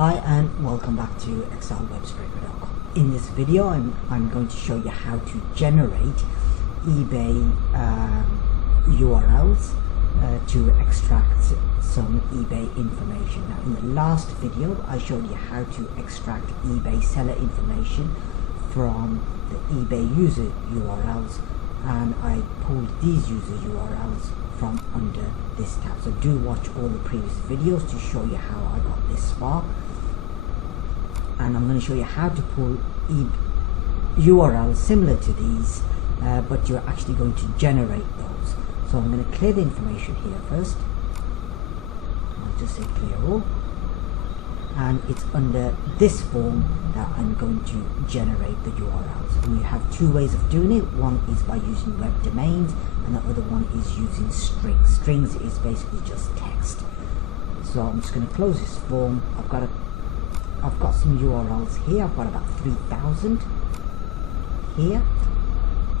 Hi and welcome back to excelwebscraper.com. In this video I'm going to show you how to generate eBay URLs to extract some eBay information. Now in the last video I showed you how to extract eBay seller information from the eBay user URLs, and I pulled these user URLs from under this tab. So do watch all the previous videos to show you how I got this far. And I'm going to show you how to pull URLs similar to these, but you're actually going to generate those. So I'm going to clear the information here first. I'll just say clear all. And it's under this form that I'm going to generate the URLs. And you have two ways of doing it. One is by using web domains, and the other one is using strings. Strings is basically just text. So I'm just going to close this form. I've got some URLs here. I've got about 3,000 here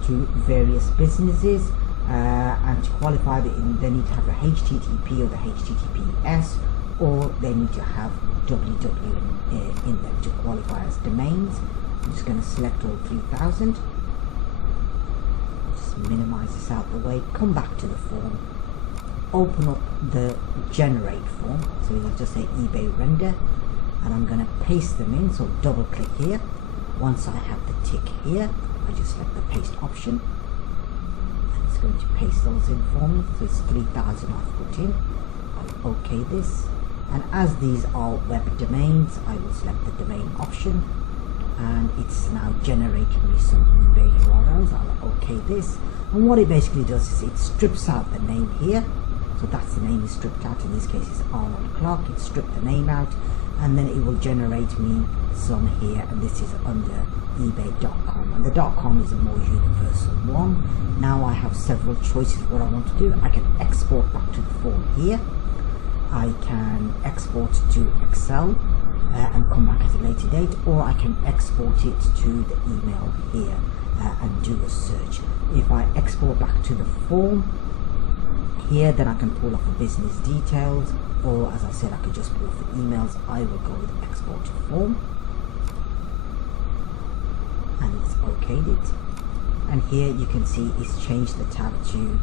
to various businesses, and to qualify they need to have the HTTP or the HTTPS, or they need to have www in them to qualify as domains. I'm just going to select all 3,000. Just minimize this out of the way. Come back to the form. Open up the generate form. So you'll just say eBay render, and I'm going to paste them in. So double click here. Once I have the tick here, I just select the paste option, and it's going to paste those in for me. So it's 3,000 I've put in. I'll OK this. And as these are web domains, I will select the domain option, and it's now generating me some eBay URLs. I'll OK this, and what it basically does is it strips out the name here. So that's the name is stripped out. In this case it's Arnold Clark. It stripped the name out, and then it will generate me some here, and this is under ebay.com, and the .com is a more universal one. Now I have several choices what I want to do. I can export back to the form here. I can export to Excel and come back at a later date, or I can export it to the email here and do a search. If I export back to the form here, then I can pull off the business details, or as I said, I could just pull off the emails. I will go with export to form, and it's okayed it. And here you can see it's changed the tab to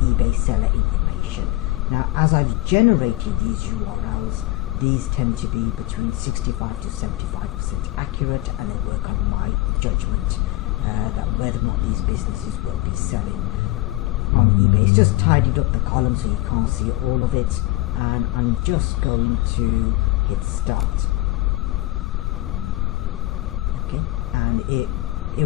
eBay seller information. Now, as I've generated these URLs, these tend to be between 65 to 75% accurate, and they work on my judgment that whether or not these businesses will be selling on eBay. It's just tidied up the column so you can't see all of it, and I'm just going to hit start. Okay, and it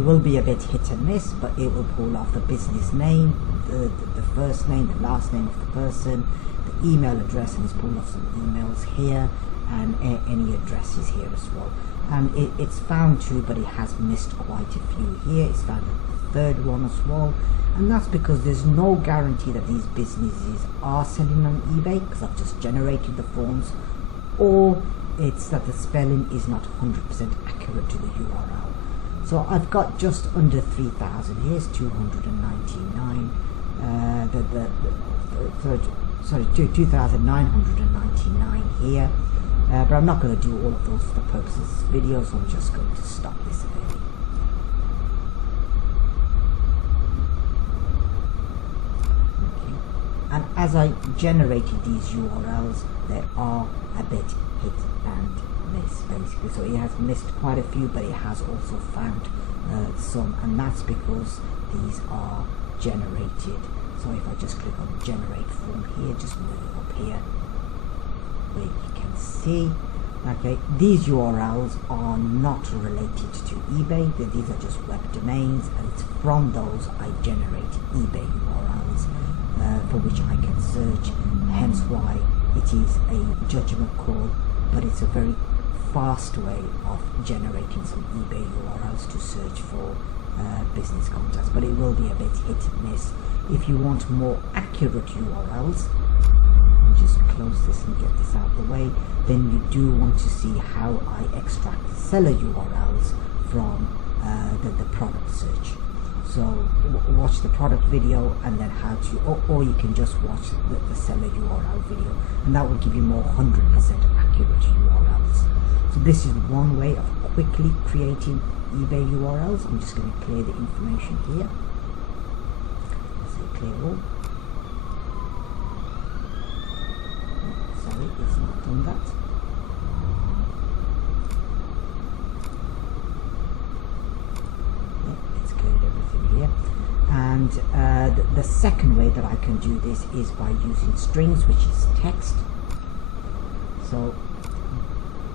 will be a bit hit and miss, but it will pull off the business name, the first name, the last name of the person, the email address, and it's pulled off some emails here, and any addresses here as well. And it's found two, but it has missed quite a few here. It's found a third one as well, and that's because there's no guarantee that these businesses are selling on eBay, because I've just generated the forms, or it's that the spelling is not 100% accurate to the URL. So I've got just under 3,000. Here's 299. 2,999 here. But I'm not going to do all of those for the purposes of this video, so I'm just going to stop this early. Okay. And as I generated these URLs, they are a bit hit and miss, basically. So it has missed quite a few, but it has also found some, and that's because these are generated. So if I just click on generate form here, just move it up here where you can see, okay, these URLs are not related to eBay. These are just web domains, and it's from those I generate eBay URLs for which I can search, hence why it is a judgment call, but it's a very fast way of generating some eBay URLs to search for business contacts, but it will be a bit hit and miss. If you want more accurate URLs, just close this and get this out of the way, then you do want to see how I extract the seller URLs from the product search. So watch the product video, and then how to, or you can just watch the seller URL video, and that will give you more 100% accurate URL. this is one way of quickly creating eBay URLs. I'm just going to clear the information here. Say clear all. Sorry, it's not done that. It's cleared everything here. And the second way that I can do this is by using strings, which is text. So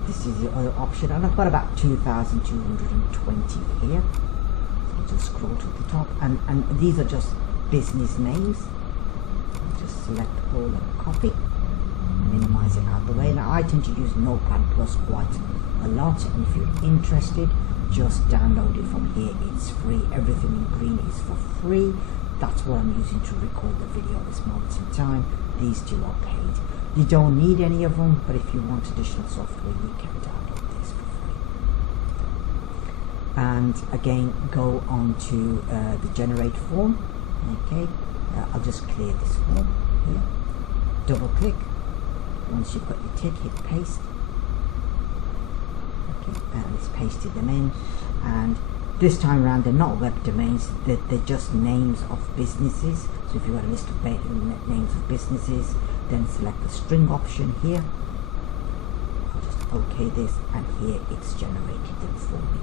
this is the other option, and I've got about 2,220 here. I'll just scroll to the top, and these are just business names. I'll just select all and copy, minimize it out of the way. Now I tend to use Notepad Plus quite a lot, and if you're interested, just download it from here. It's free. Everything in green is for free. That's what I'm using to record the video at this moment in time. These two are paid. You don't need any of them, but if you want additional software, you can download this for free. And again, go on to the generate form. Okay, I'll just clear this form here. Double click. Once you've got your tick, hit paste. And it's pasted them in, and this time around they're not web domains, they're just names of businesses. So if you've got a list of names of businesses, then select the string option here. I'll just OK this, and here it's generated them for me.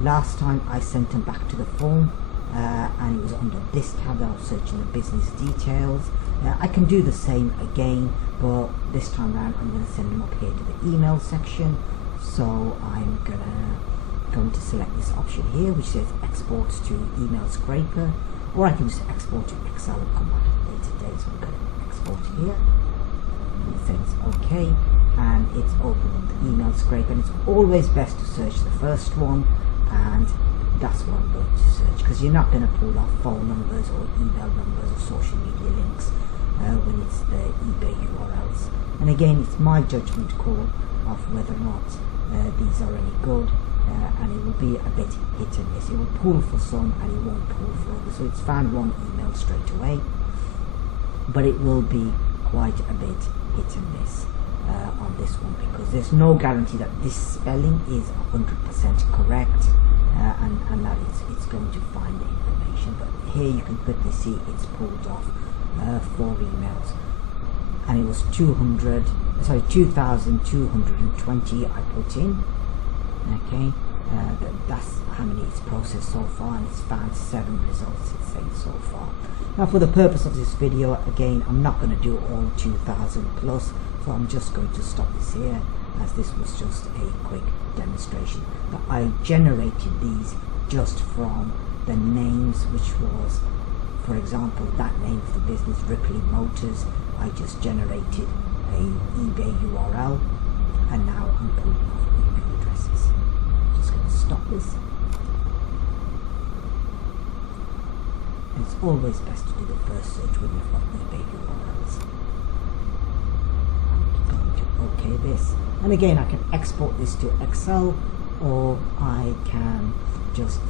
Last time I sent them back to the form, and it was under this tab that I was searching the business details. I can do the same again, but this time around I'm going to send them up here to the email section. So I'm going to select this option here, which says export to email scraper, or I can just export to Excel and come back later today. So I'm going to export here. And it says OK, and it's opening the email scraper. And it's always best to search the first one, and that's what I'm going to search, because you're not going to pull off phone numbers or email numbers or social media links when it's the eBay URLs. And again, it's my judgment call of whether or not these are any good, and it will be a bit hit and miss. It will pull for some and it won't pull for others. So it's found one email straight away, but it will be quite a bit hit and miss on this one, because there's no guarantee that this spelling is 100% correct, and that it's going to find the information. But here you can quickly see it's pulled off 4 emails, and it was 2,220 I put in. Okay, that's how many it's processed so far, and it's found 7 results it's saying so far. Now for the purpose of this video, again, I'm not going to do all 2,000 plus, so I'm just going to stop this here, as this was just a quick demonstration. But I generated these just from the names, which was, for example, that name of the business, Ripley Motors. I just generated a eBay URL, and now I'm pulling off email addresses. I'm just going to stop this. It's always best to do the first search when you've got eBay URLs. I'm going to OK this, and again I can export this to Excel, or I can just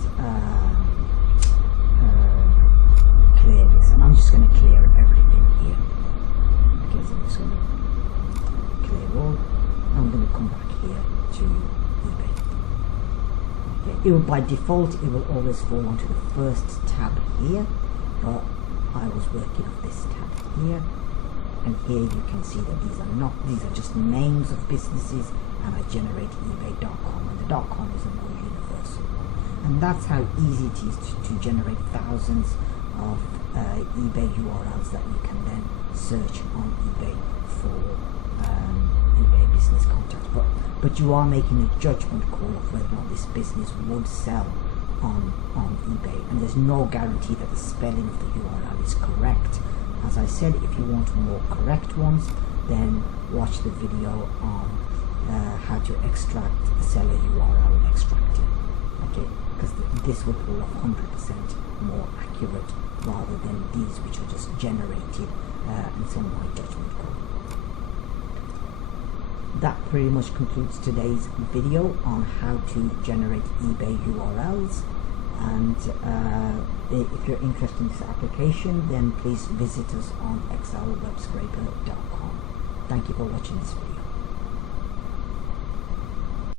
clear this, and I'm just going to clear everything here. Okay, so I'm just going to clear all. I'm going to come back here to eBay. Okay, it will, by default, it will always fall onto the first tab here, but I was working on this tab here, and here you can see that these are just names of businesses, and I generate eBay.com, and the .com is a more universal one, and that's how easy it is to generate thousands of eBay URLs that you can then search on eBay for eBay business contacts. But you are making a judgment call of whether or not this business would sell on eBay, and there's no guarantee that the spelling of the URL is correct. As I said, if you want more correct ones, then watch the video on how to extract a seller URL extractor. Okay, because this will pull off 100% more accurate, rather than these which are just generated and some my judgment call. That pretty much concludes today's video on how to generate eBay URLs, and if you're interested in this application, then please visit us on excelwebscraper.com. Thank you for watching this video.